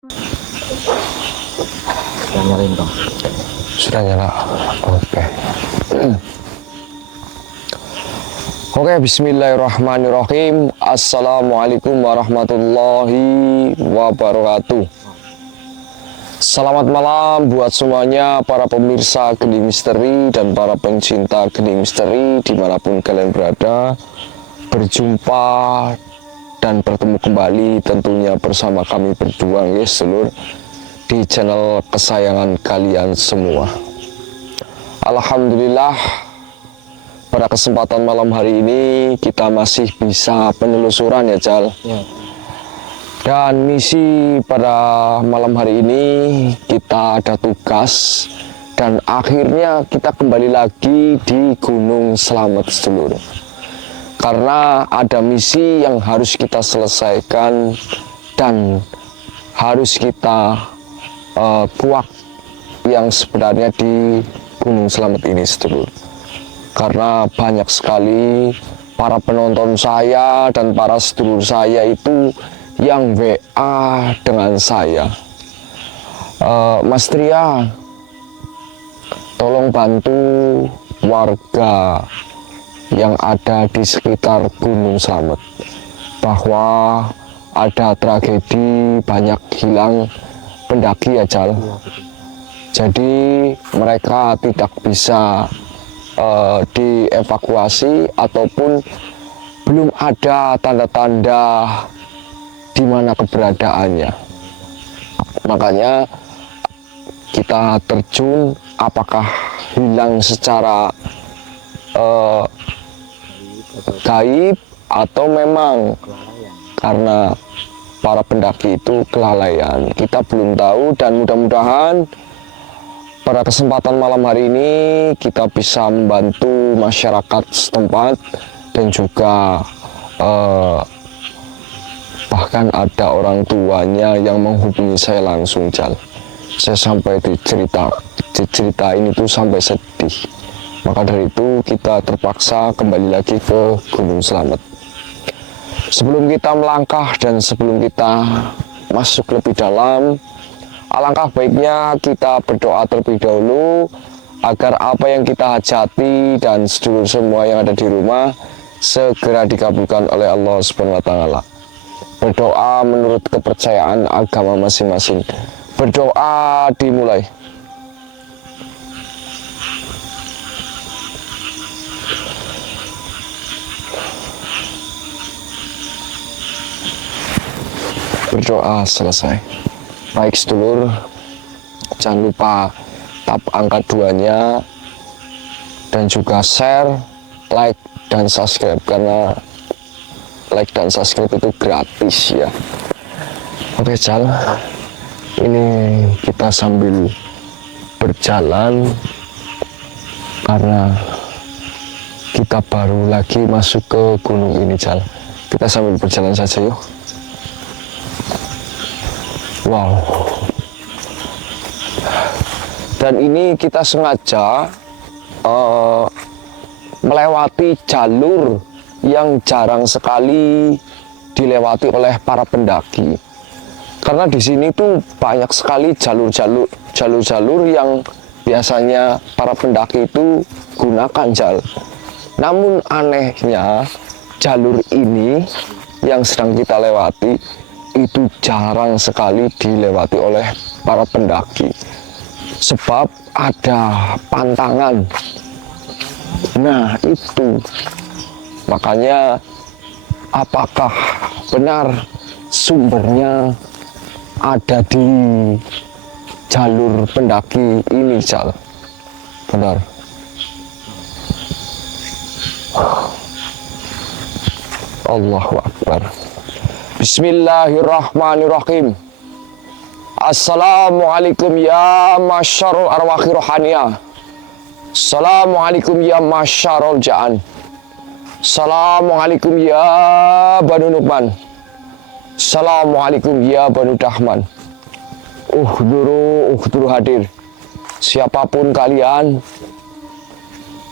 Sudah nyalain dong. Sudah nyala. Oke. Oke, bismillahirrahmanirrahim. Assalamualaikum warahmatullahi wabarakatuh. Selamat malam buat semuanya para pemirsa Gening Misteri dan para pencinta Gening Misteri dimanapun kalian berada. Berjumpa dan bertemu kembali tentunya bersama kami berdua, guys, seluruh di channel kesayangan kalian semua. Alhamdulillah, pada kesempatan malam hari ini kita masih bisa penelusuran ya, Jal. Ya. Dan misi pada malam hari ini kita ada tugas dan akhirnya kita kembali lagi di Gunung Slamet, seluruh. Karena ada misi yang harus kita selesaikan dan harus kita kuak yang sebenarnya di Gunung Slamet ini, sedulur. Karena banyak sekali para penonton saya dan para sedulur saya itu yang WA dengan saya, Mas Tria, tolong bantu warga yang ada di sekitar Gunung Slamet, bahwa ada tragedi banyak hilang pendaki ya, Jal. Jadi mereka tidak bisa dievakuasi ataupun belum ada tanda-tanda di mana keberadaannya. Makanya kita terjun, apakah hilang secara gaib atau memang karena para pendaki itu kelalaian, kita belum tahu. Dan mudah-mudahan pada kesempatan malam hari ini kita bisa membantu masyarakat setempat dan juga bahkan ada orang tuanya yang menghubungi saya langsung, Jal. Saya sampai diceritain itu sampai sedih. Maka dari itu kita terpaksa kembali lagi ke Gunung Slamet. Sebelum kita melangkah dan sebelum kita masuk lebih dalam, alangkah baiknya kita berdoa terlebih dahulu agar apa yang kita hajati dan sedulur semua yang ada di rumah segera dikabulkan oleh Allah Subhanahu wa Ta'ala. Berdoa menurut kepercayaan agama masing-masing. Berdoa dimulai. Berdoa selesai. Baik sedulur, jangan lupa tap angka 2-nya dan juga share, like, dan subscribe, karena like dan subscribe itu gratis ya. Oke, Jal, ini kita sambil berjalan karena kita baru lagi masuk ke gunung ini, Jal. Kita sambil berjalan saja yuk. Wow. Dan ini kita sengaja melewati jalur yang jarang sekali dilewati oleh para pendaki. Karena di sini tuh banyak sekali jalur-jalur yang biasanya para pendaki itu gunakan, Jal. Namun anehnya jalur ini yang sedang kita lewati itu jarang sekali dilewati oleh para pendaki, sebab ada pantangan. Nah itu, makanya apakah benar sumbernya ada di jalur pendaki ini, Jal? Benar. Allahu Akbar. Bismillahirrahmanirrahim. Assalamualaikum ya masyarul arwahi rohaniyah. Assalamualaikum ya masyarul ja'an. Assalamualaikum ya Banu Nukman. Assalamualaikum ya Banu Dahman. Uhduru hadir. Siapapun kalian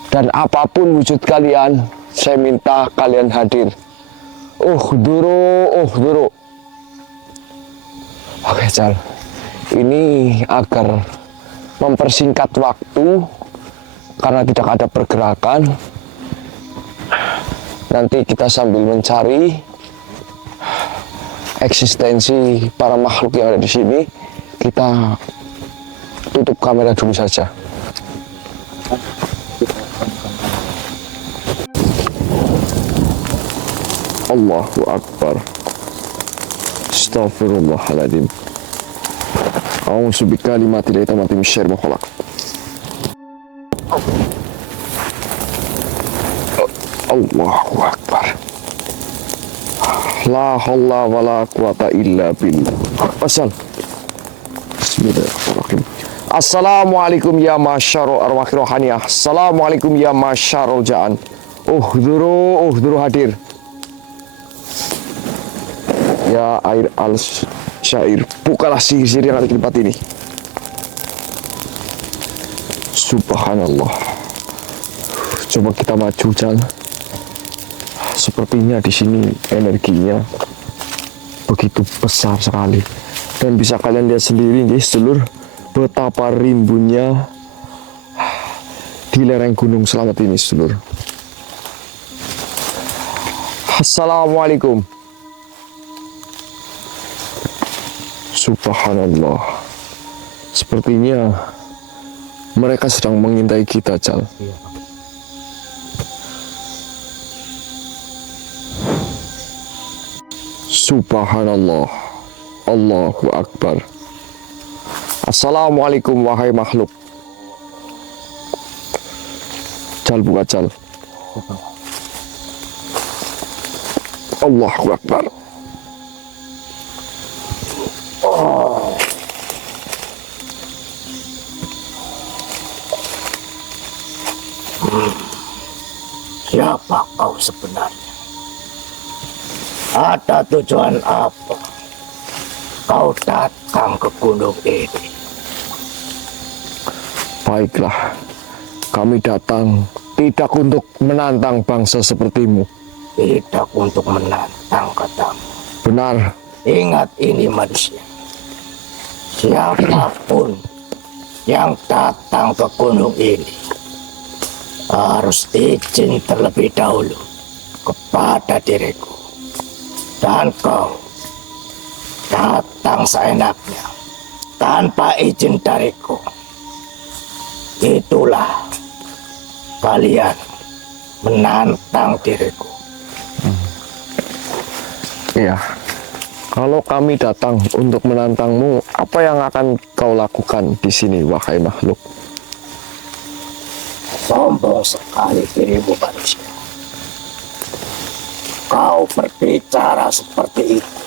dan apapun wujud kalian, saya minta kalian hadir. Uhduru. Oke, Cal. Ini agar mempersingkat waktu karena tidak ada pergerakan. Nanti kita sambil mencari eksistensi para makhluk yang ada di sini, kita tutup kamera dulu saja. Allahu Akbar. Astaghfirullahaladzim. A'udzu bikalimatillahi tammati min syarri ma khalaq. Allahu Akbar. La haula wala quwata illa billah. Asal. Bismillahirrahmanirrahim. Assalamualaikum ya masyarul arwah rohaniyah. Assalamualaikum ya masyarul jaan. Uhduru hadir. Ya air al-syair, bukalah sihir-sihir yang ada di tempat ini. Subhanallah. Coba kita maju, Cal. Sepertinya di sini energinya begitu besar sekali. Dan bisa kalian lihat sendiri, guys, sedulur, betapa rimbunnya di lereng Gunung Slamet ini, sedulur. Assalamualaikum. Subhanallah. Sepertinya mereka sedang mengintai kita, Cal. Iya. Subhanallah. Allahu Akbar. Assalamualaikum wahai makhluk. Cal, buka, Cal. Allahu Akbar. Siapa kau sebenarnya? Ada tujuan apa kau datang ke gunung ini? Baiklah, kami datang tidak untuk menantang bangsa sepertimu. Tidak untuk menantang, katamu. Benar. Ingat ini, manusia. Siapapun yang datang ke gunung ini harus izin terlebih dahulu kepada diriku. Dan kau datang seenaknya tanpa izin dariku. Itulah kalian menantang diriku. Iya. Kalau kami datang untuk menantangmu, apa yang akan kau lakukan di sini, wahai makhluk? Sombong sekali dirimu, manusia. Kau berbicara seperti itu,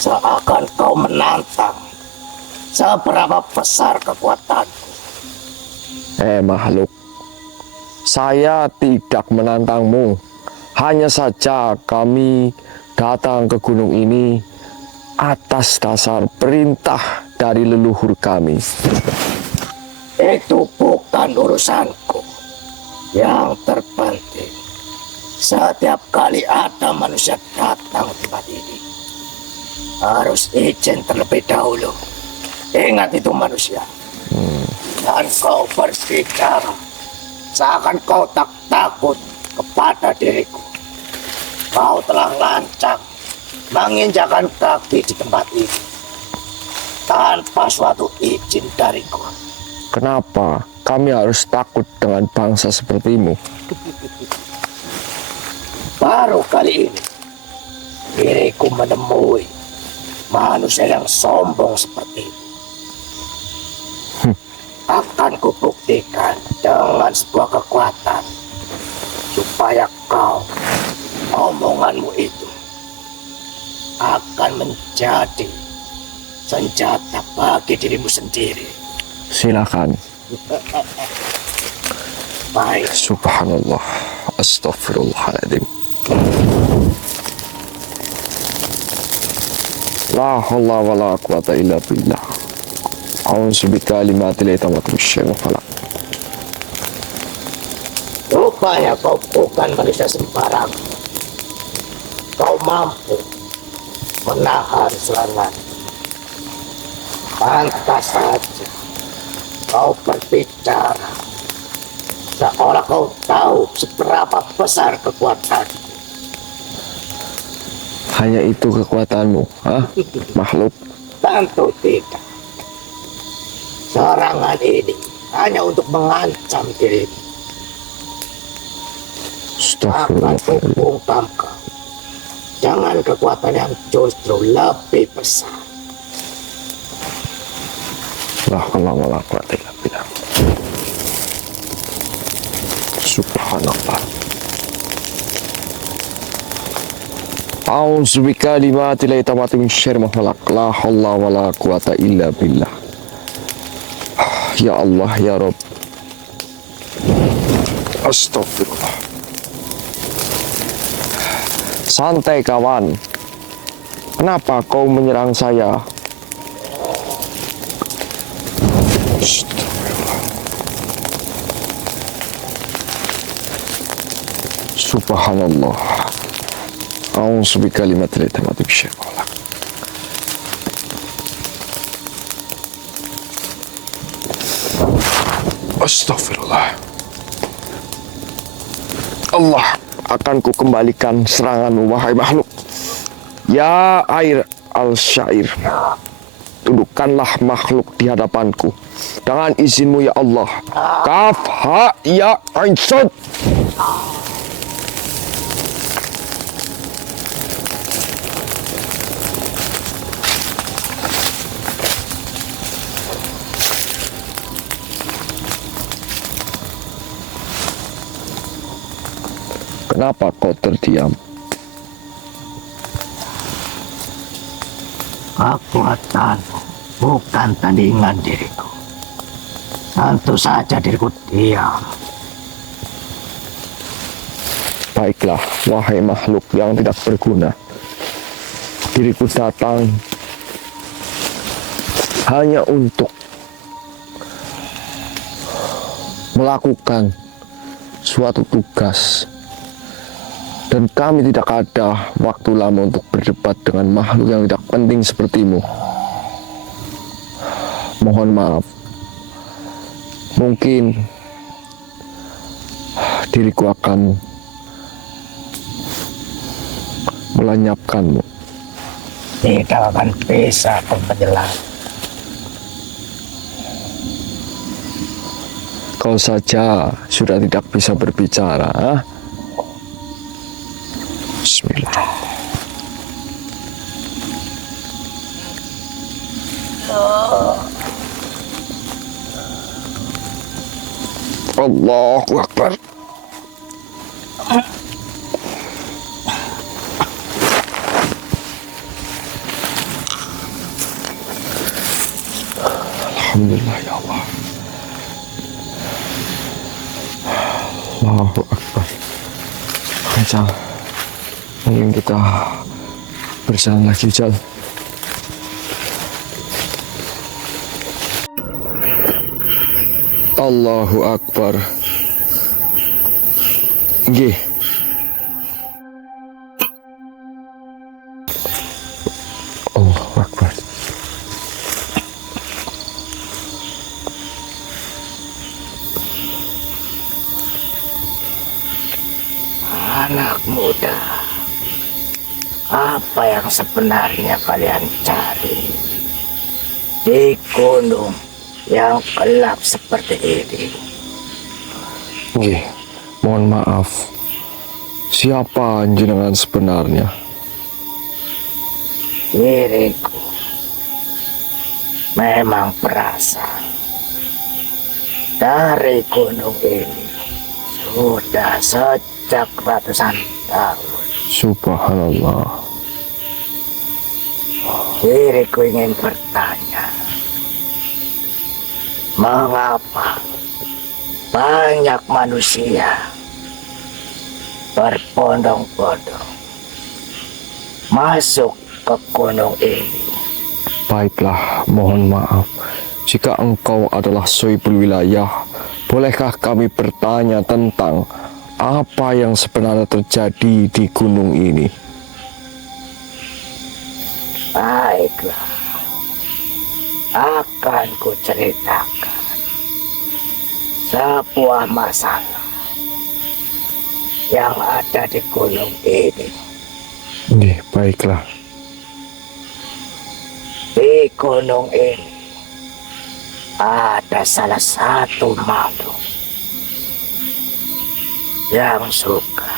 seakan kau menantang seberapa besar kekuatanku. Makhluk, saya tidak menantangmu. Hanya saja kami datang ke gunung ini atas dasar perintah dari leluhur kami. Itu bukan urusanku. Yang terpenting, setiap kali ada manusia datang ke tempat ini, harus izin terlebih dahulu. Ingat itu, manusia. Dan kau berbicara seakan kau tak takut kepada diriku. Kau telah lancang menginjakan kaki di tempat ini tanpa suatu izin dariku. Kenapa kami harus takut dengan bangsa sepertimu? Baru kali ini diriku menemui manusia yang sombong seperti itu. Akan kubuktikan dengan sebuah kekuatan supaya kau, omonganmu itu akan menjadi senjata bagi dirimu sendiri. Silakan. Baik. Subhanallah. Astaghfirullahaladzim. La haula wa la quwata illa billah. A'udzu bikalimatillahi tammati min syarri ma khalaq. Rupanya kau bukan manusia sembarang. Kau mampu menahan serangan. Pantas saja kau berbicara seolah kau tahu seberapa besar kekuatanku. Hanya itu kekuatanmu, makhluk? Tentu tidak. Serangan ini hanya untuk mengancam dirimu. Akan kubungkam kau dengan kekuatan yang justru lebih besar. La haula wala quwata illa billah. Subhanallah. A'udzu bikalimatillahi tammati min syarri ma khalaq. La haula wala quwata illa billah. Ya Allah, ya Rabb. Astagfirullah. Santai kawan. Kenapa kau menyerang saya? Astagfirullah. Subhanallah. A'udzu bikalimatillahi tammati min syarri ma khalaq. Astagfirullah. Allah akan kukembalikan seranganmu, wahai makhluk. Ya air al-syair, tundukkanlah makhluk di hadapanku dengan izinmu ya Allah. Kaf ha ya ain sad. Kenapa kau terdiam? Kekuatanmu bukan tandingan diriku. Tentu saja diriku diam. Baiklah, wahai makhluk yang tidak berguna. Diriku datang hanya untuk melakukan suatu tugas. Dan kami tidak ada waktu lama untuk berdebat dengan makhluk yang tidak penting sepertimu. Mohon maaf. Mungkin diriku akan melenyapkanmu. Tidak akan bisa menjelaskan. Kau saja sudah tidak bisa berbicara. Bismillah. Allahu Akbar. Alhamdulillah ya Allah. Allahu Akbar. Kacau. Mungkin kita berjalan lagi, Jal. Allahu Akbar. Nggih. Allahu Akbar. Anak muda, apa yang sebenarnya kalian cari di gunung yang gelap seperti ini? Nggih, mohon maaf. Siapa jenengan sebenarnya? Diriku memang berasal dari gunung ini sudah sejak ratusan tahun. Subhanallah. Diriku ingin bertanya, mengapa banyak manusia berbondong-bondong masuk ke gunung ini? Baiklah, mohon maaf. Jika engkau adalah sohibul wilayah, bolehkah kami bertanya tentang apa yang sebenarnya terjadi di gunung ini? Baiklah, akan kuceritakan sebuah masalah yang ada di gunung ini. Nggih, baiklah. Di gunung ini ada salah satu makhluk yang suka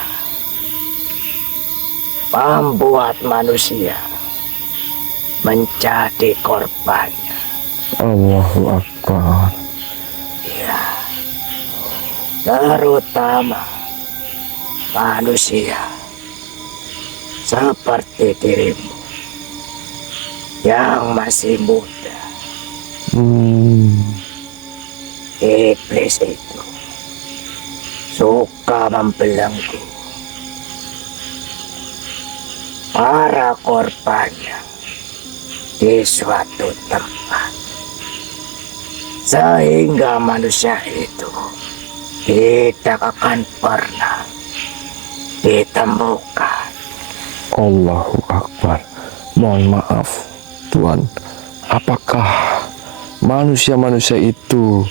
membuat manusia menjadi korbannya. Allahu Akbar. Ya, terutama manusia seperti dirimu yang masih muda. Iblis itu suka membelenggu para korbannya di suatu tempat, sehingga manusia itu tidak akan pernah ditemukan. Allahu Akbar. Mohon maaf, Tuan. Apakah manusia-manusia itu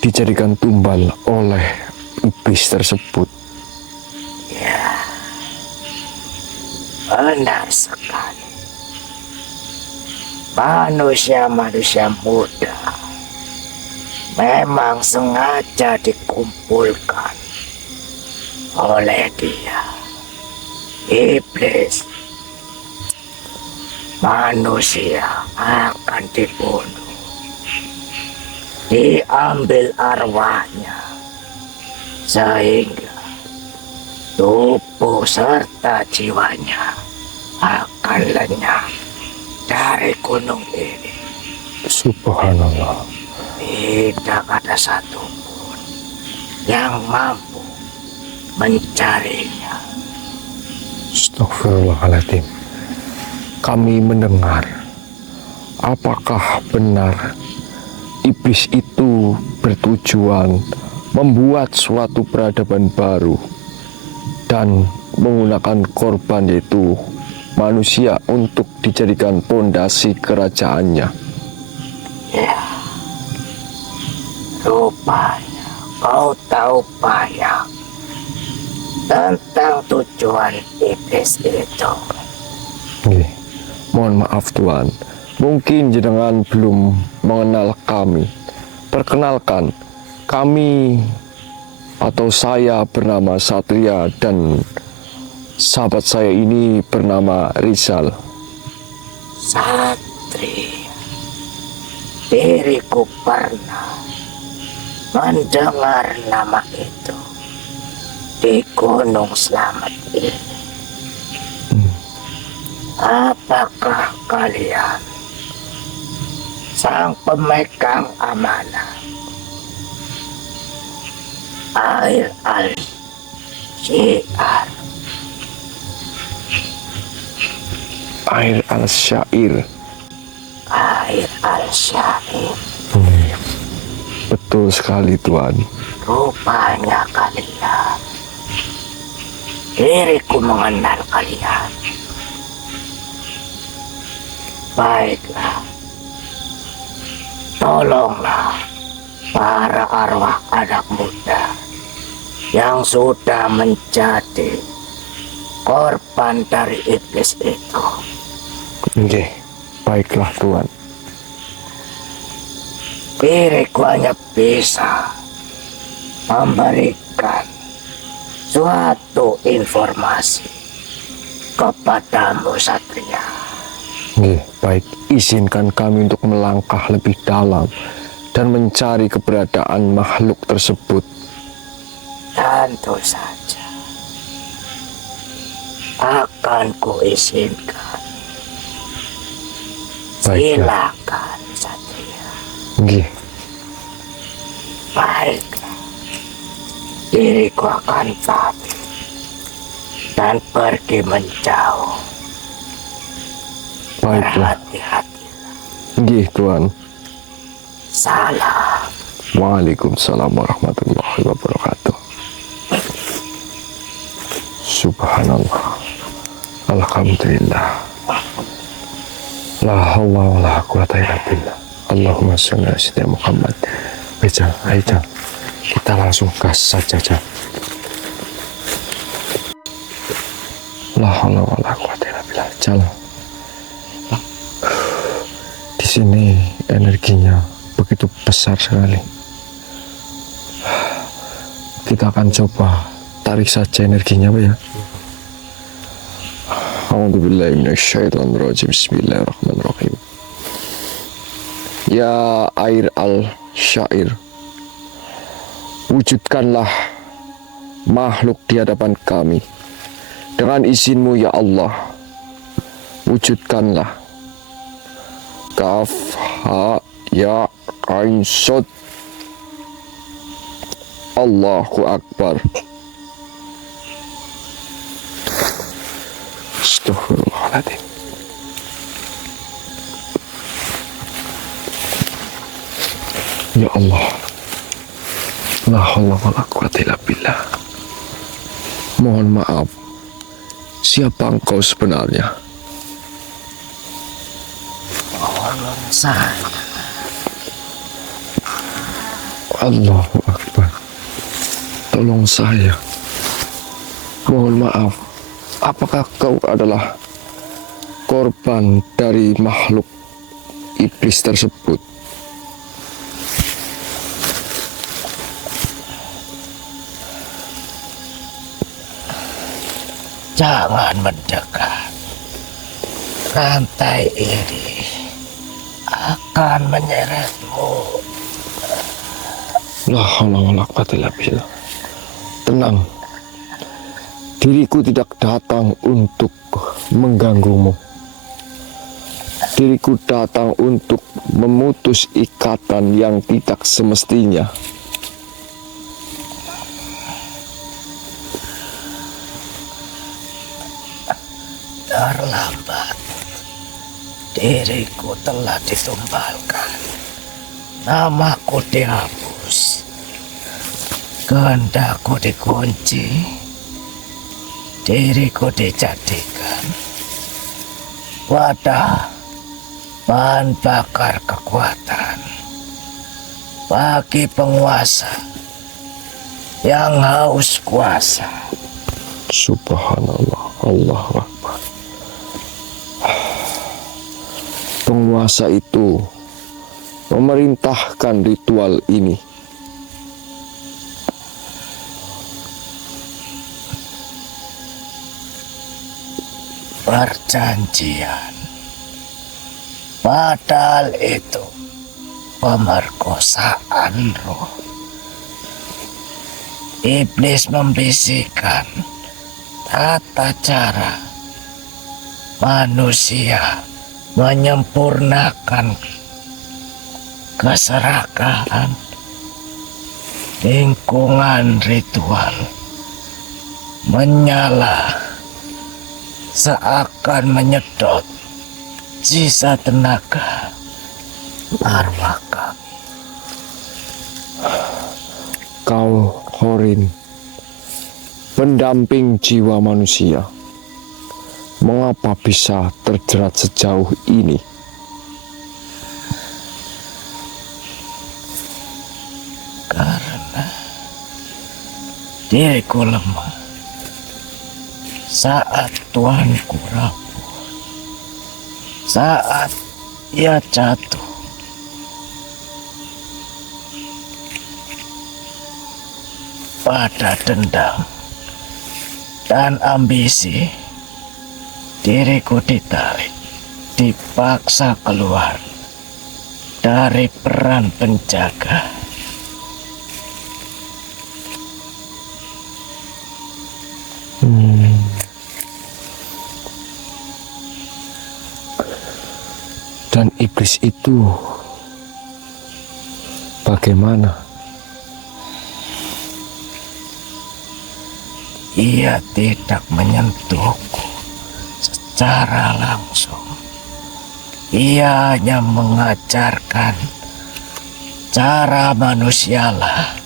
dijadikan tumbal oleh iblis tersebut? Ya, benar sekali. Manusia-manusia muda memang sengaja dikumpulkan oleh dia, iblis. Manusia akan dibunuh, diambil arwahnya, sehingga tubuh serta jiwanya akan lenyap dari gunung ini. Subhanallah. Tidak ada satupun yang mampu mencarinya. Astagfirullahaladzim. Kami mendengar, apakah benar iblis itu bertujuan membuat suatu peradaban baru dan menggunakan korban, yaitu manusia, untuk dijadikan pondasi kerajaannya? Ya, rupanya kau tahu banyak tentang tujuan iblis itu. Nggih. Mohon maaf, Tuan. Mungkin jenengan belum mengenal kami. Perkenalkan, kami atau saya bernama Satria dan sahabat saya ini bernama Rizal. Satria, diriku pernah mendengar nama itu di Gunung Slamet ini. Apakah kalian sang pemegang amanah Air al-Syiar? Air al-Syair. Air al-Syair. Betul sekali, Tuan. Rupanya kalian. Diriku mengenal kalian. Baiklah, tolonglah para arwah anak muda yang sudah menjadi korban dari iblis itu. Oke, baiklah, Tuan. Diriku hanya bisa memberikan suatu informasi kepadamu, Satria. Nggih, baik. Izinkan kami untuk melangkah lebih dalam dan mencari keberadaan makhluk tersebut. Tentu saja akan kuizinkan. Baiklah. Silakan, Satria. Nggih. Baiklah, diriku akan pamit dan pergi menjauh. Baiklah. Berhati-hatilah. Nggih, Tuan. Salam. Waalaikumsalam warahmatullahi wabarakatuh. Subhanallah. Alhamdulillah. La haula wa la quwata illa billah. Allahumma sholli ala sayyidina Muhammad. Ayo Jal, kita langsung gas saja Jal. La haula wala quwata illa billah. Jal, di sini energinya begitu besar sekali. Kita akan coba tarik saja energinya, Pak ya. A'udzubillahi minasyaitonirrajim. Bismillahirrahmanirrahim. Ya air al-syair, wujudkanlah makhluk di hadapan kami dengan izinmu ya Allah. Wujudkanlah. Kaf ha ya ain sod. Allahu Akbar. Astaghfirullahaladzim. Ya Allah, la haula wala quwata illa billah. Mohon maaf, siapa engkau sebenarnya? Tolong saya. Allahu Akbar. Tolong saya. Mohon maaf, apakah kau adalah korban dari makhluk iblis tersebut? Jangan mendekat. Rantai ini akan menyeretmu. La haula wala quwata illa billah. Tenang. Diriku tidak datang untuk mengganggumu. Diriku datang untuk memutus ikatan yang tidak semestinya. Terlambat. Diriku telah ditumbalkan. Namaku dihapus. Kehendakku dikunci. Diriku dijadikan wadah bahan bakar kekuatan bagi penguasa yang haus kuasa. Subhanallah, Allahu Akbar. Penguasa itu memerintahkan ritual ini. Perjanjian. Padahal itu pemerkosaan roh. Iblis membisikkan tata cara manusia menyempurnakan keserakahan lingkungan ritual menyala seakan menyedot sisa tenaga arwah kami. Kau Horin, pendamping jiwa manusia, mengapa bisa terjerat sejauh ini? Karena diriku lemah saat Tuanku rapuh, saat ia jatuh. Pada dendam dan ambisi, diriku ditarik, dipaksa keluar dari peran penjaga. Dan iblis itu bagaimana? Ia tidak menyentuhku secara langsung. Ia hanya mengajarkan cara manusialah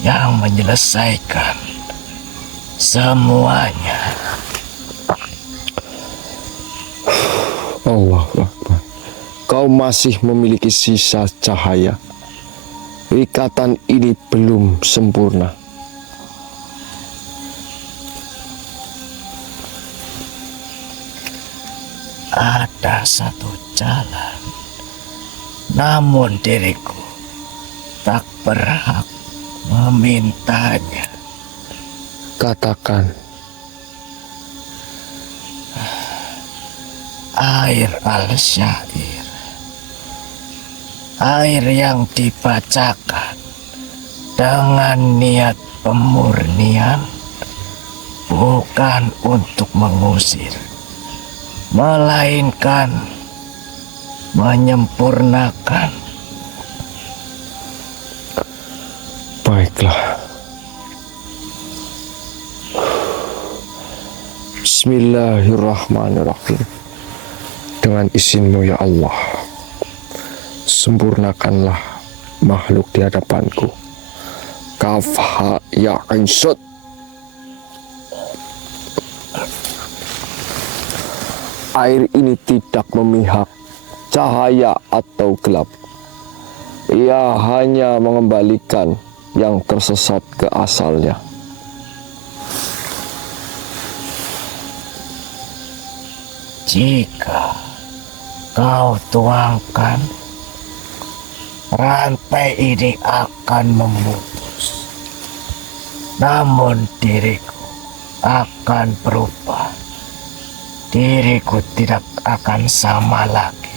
yang menyelesaikan semuanya. Allahu Akbar. kau masih memiliki sisa cahaya. Ikatan ini belum sempurna. Ada satu jalan, namun diriku tak berhak memintanya. Katakan. Air al-syair, air yang dibacakan dengan niat pemurnian, bukan untuk mengusir, melainkan menyempurnakan. Baiklah. Bismillahirrahmanirrahim. Dengan izinmu ya Allah, sempurnakanlah makhluk di hadapanku. Kaf ha ya ain sad. Air ini tidak memihak cahaya atau gelap. Ia hanya mengembalikan yang tersesat ke asalnya. Jika kau tuangkan, rantai ini akan memutus. Namun diriku akan berubah. Diriku tidak akan sama lagi.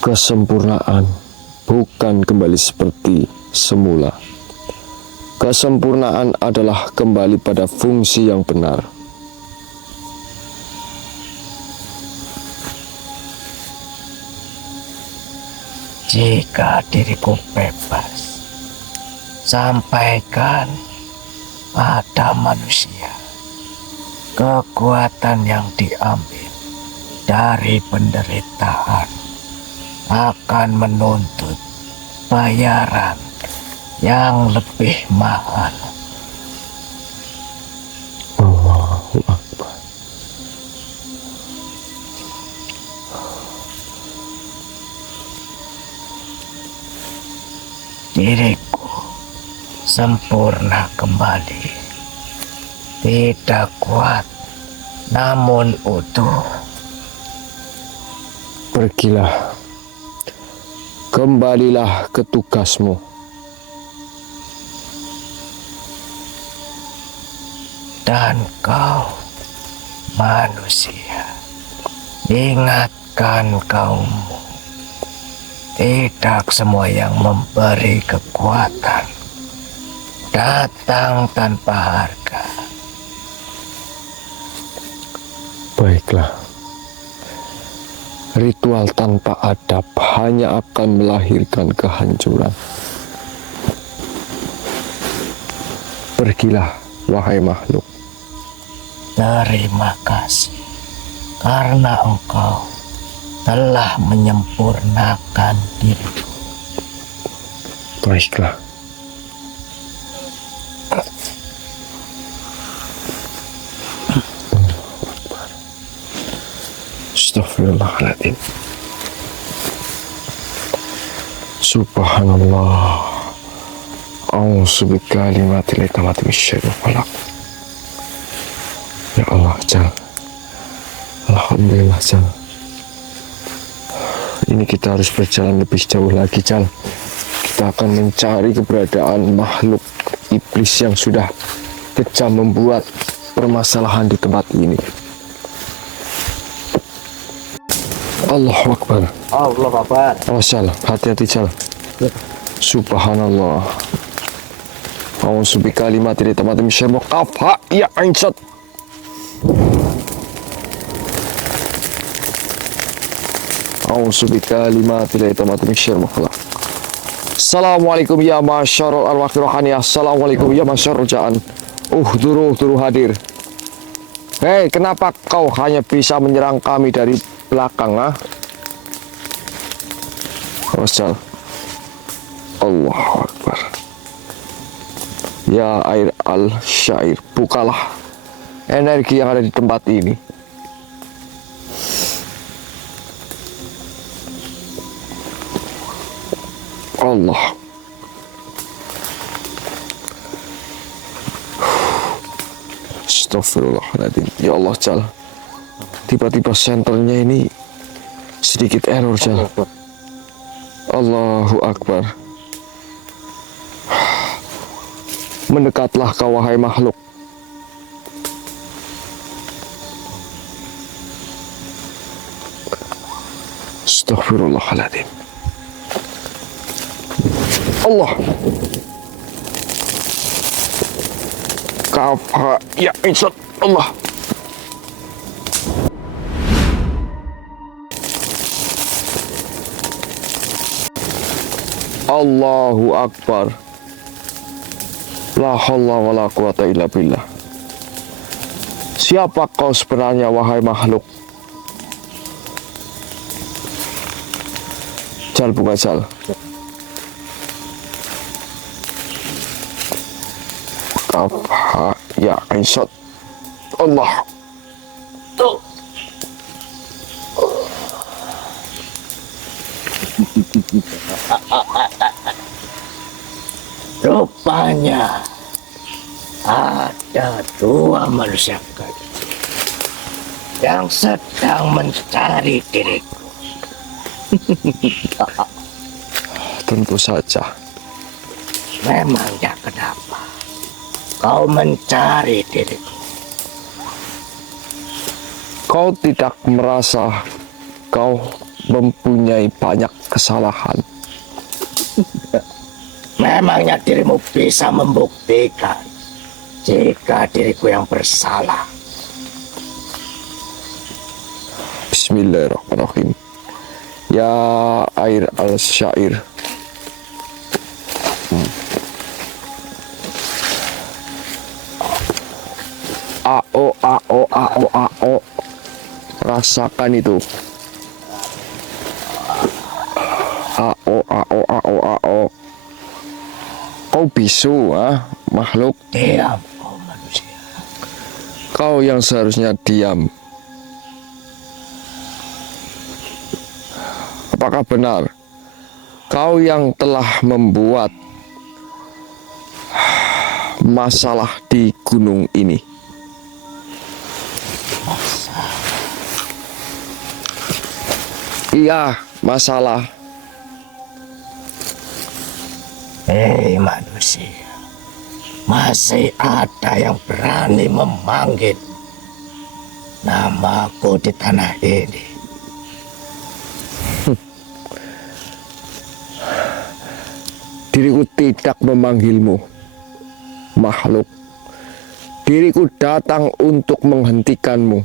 Kesempurnaan bukan kembali seperti semula. Kesempurnaan adalah kembali pada fungsi yang benar. Jika diriku bebas, sampaikan pada manusia kekuatan yang diambil dari penderitaan akan menuntut bayaran yang lebih mahal. Allahu Akbar. Diriku sempurna kembali, tidak kuat namun utuh. Pergilah, kembalilah ke tugasmu. Dan kau manusia, ingatkan kaummu, tidak semua yang memberi kekuatan datang tanpa harga. Baiklah. Ritual tanpa adab hanya akan melahirkan kehancuran. Pergilah, wahai makhluk. Terima kasih karena engkau telah menyempurnakan diriku. Baiklah. Astaghfirullahaladzim. Subhanallah. A'udzu bikalimati tammati misyarri khalaq. Ya Allah, Jal. Alhamdulillah, Jal. Ini kita harus berjalan lebih jauh lagi, Jal. Kita akan mencari keberadaan makhluk iblis yang sudah kejam membuat permasalahan di tempat ini. Allahu Akbar. Allahu Akbar. Oh, Jal, hati-hati, Jal. Subhanallah. A'udzu bikalimati tammati misyarri khalaq. Ya ain sad. A'udzu bikalimati tammati misyarri khalaq. Assalamualaikum ya masyarul arwah rohani. Assalamualaikum ya masyarul jaan. Uhduru hadir. Hei, kenapa kau hanya bisa menyerang kami dari belakang, ah? Wasal. Allahu Akbar. Ya air al-syair, bukalah energi yang ada di tempat ini. Allah. Astagfirullahaladzim. Ya Allah, Jal. Tiba-tiba senternya ini sedikit error, Jal. Allahu Akbar. Mendekatlah kau, wahai makhluk. Astagfirullahaladzim. Allah. Kafa ya Isat Allah. Allahu Akbar. La haula wa la quwata illa billah. Siapa kau sebenarnya, wahai makhluk? Jal, buka Jal. Kafa ya Isat Allah. Rupanya ada dua manusia kecil yang sedang mencari diriku. Tentu saja. Memangnya kenapa kau mencari diriku? Kau tidak merasa kau mempunyai banyak kesalahan? Memangnya dirimu bisa membuktikan jika diriku yang bersalah? Bismillahirrahmanirrahim. Ya air al-syair. Ao, ao, ao, ao. Rasakan itu. Ao, ao, ao, ao. Kau bisu, makhluk. Diam, kau manusia. Kau yang seharusnya diam. Apakah benar kau yang telah membuat masalah di gunung ini? Iya, masalah. Hei manusia, masih ada yang berani memanggil namaku di tanah ini. Diriku tidak memanggilmu, makhluk. Diriku datang untuk menghentikanmu.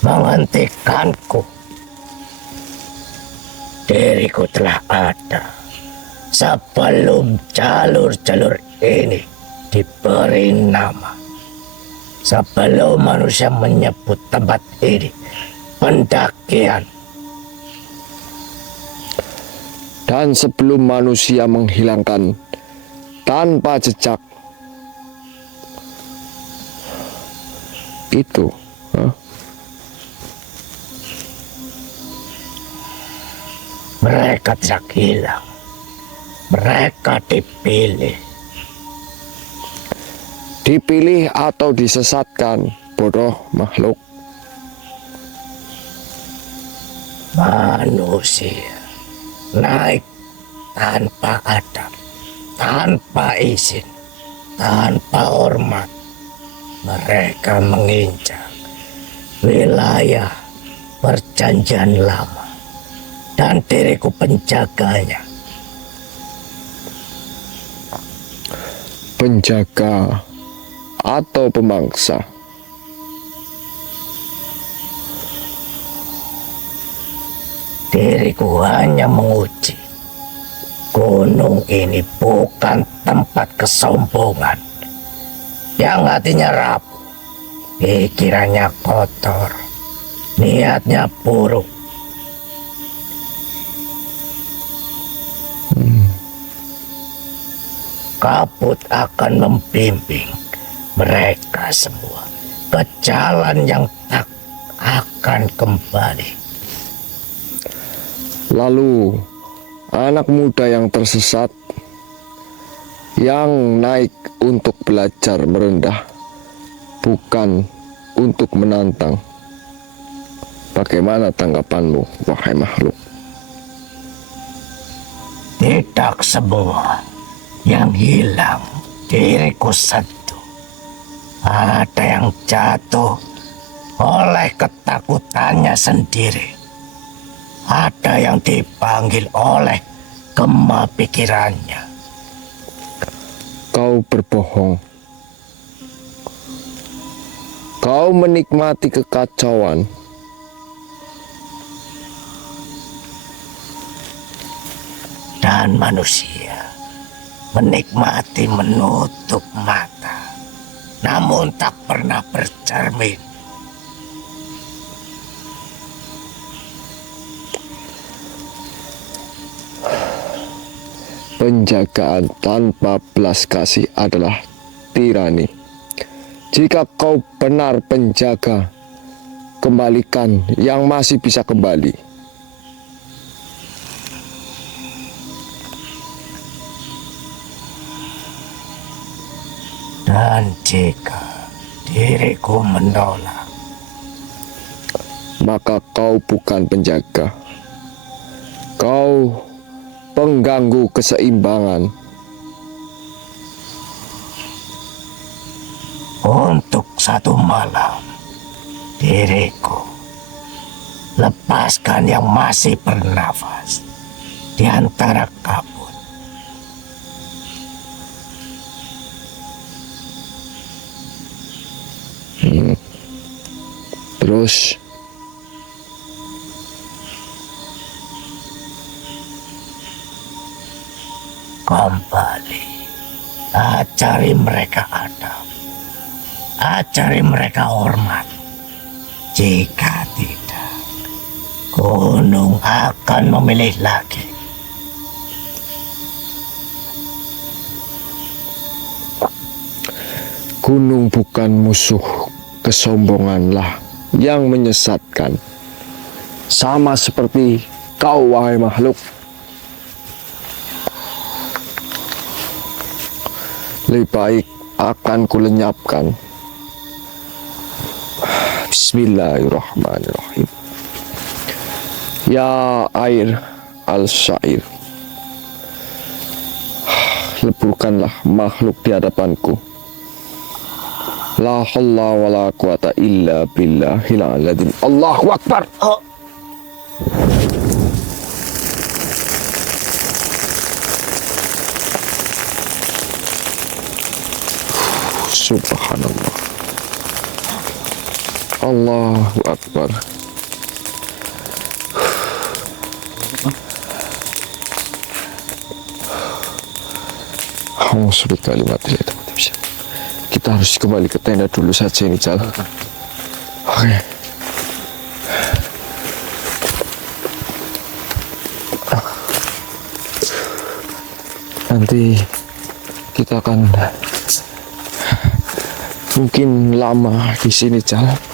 Menghentikanku. Diriku telah ada sebelum jalur-jalur ini diberi nama. Sebelum manusia menyebut tempat ini pendakian. Dan sebelum manusia menghilangkan tanpa jejak itu, mereka tidak hilang. Mereka dipilih. Dipilih atau disesatkan, bodoh makhluk. Manusia naik tanpa adab, tanpa izin, tanpa hormat. Mereka menginjak wilayah perjanjian lama dan diriku penjaganya. Penjaga atau pemangsa? Diriku hanya menguji. Gunung ini bukan tempat kesombongan. Yang hatinya rapuh, pikirannya kotor, niatnya buruk. Kabut akan membimbing mereka semua ke jalan yang tak akan kembali. Lalu anak muda yang tersesat yang naik untuk belajar merendah, bukan untuk menantang. Bagaimana tanggapanmu, wahai makhluk? Tidak semua yang hilang diriku sentuh. Ada yang jatuh oleh ketakutannya sendiri. Ada yang dipanggil oleh gema pikirannya. Kau berbohong. Kau menikmati kekacauan. Dan manusia menikmati menutup mata, namun tak pernah bercermin. Penjagaan tanpa belas kasih adalah tirani. Jika kau benar penjaga, kembalikan yang masih bisa kembali. Dan jika diriku menolak, maka kau bukan penjaga. Kau pengganggu keseimbangan. untuk satu malam, diriku lepaskan yang masih bernafas di antara kabut. Terus Kembali, ajari mereka adab, ajari mereka hormat. Jika tidak, gunung akan memilih lagi. gunung bukan musuh, kesombonganlah yang menyesatkan. Sama seperti kau, wahai makhluk. Lebih baik akan kulenyapkan. Bismillahirrahmanirrahim. Ya air al-syair, leburkanlah makhluk di hadapanku. La haula wa la quwata illa billahil azim. Allahu akbar. Subhanallah. Allahu akbar. Kita harus kembali ke tenda dulu saja ini, Jal. Oke. Nanti kita akan mungkin lama di sini, Jal.